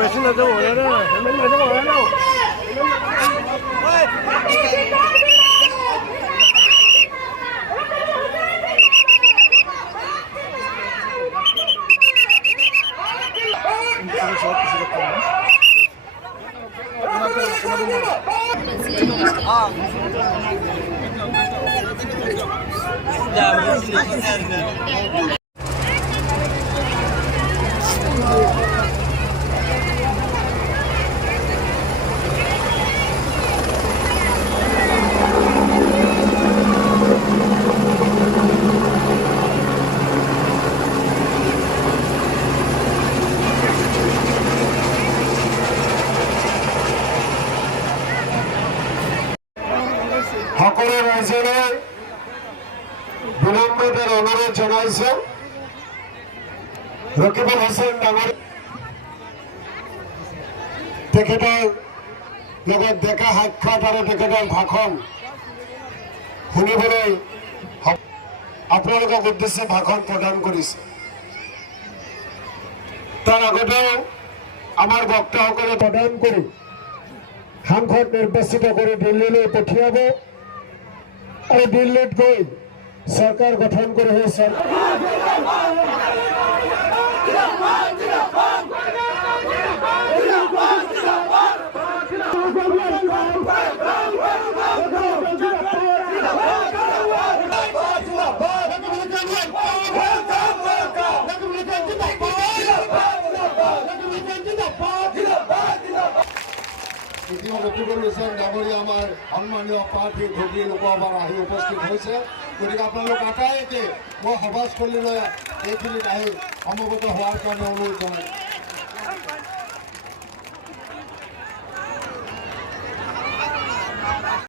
বেশি না যাবো না সকলে ৰাইজে বিলম্বিতেৰ অনুৰোধ জানাইছে ৰকিবুল হোসেন ডাঙৰ তেখেতৰ লগত দেখা সাক্ষাৎ আৰু তেখেতৰ ভাষণ শুনিবলৈ আপোনালোকক উদ্দেশ্যে ভাষণ প্ৰদান কৰিছে। তাৰ আগতেও আমাৰ বক্তাসকলে প্ৰদান কৰি সাংসদ নিৰ্বাচিত কৰি দিল্লীলৈ পঠিয়াব আৰু দিল্লীত গৈ চৰকাৰ গঠন কৰি সেই ৰকিবুল হোসেন ডাঙৰীয়া আমাৰ সন্মানীয় প্ৰাৰ্থী ধুবুৰী লোকসভাৰ আহি উপস্থিত হৈছে। গতিকে আপোনালোক আটাইকে মই সভাস্থলীলৈ এইখিনিত আহি সমবেত হোৱাৰ কাৰণে অনুৰোধ জনাইছোঁ।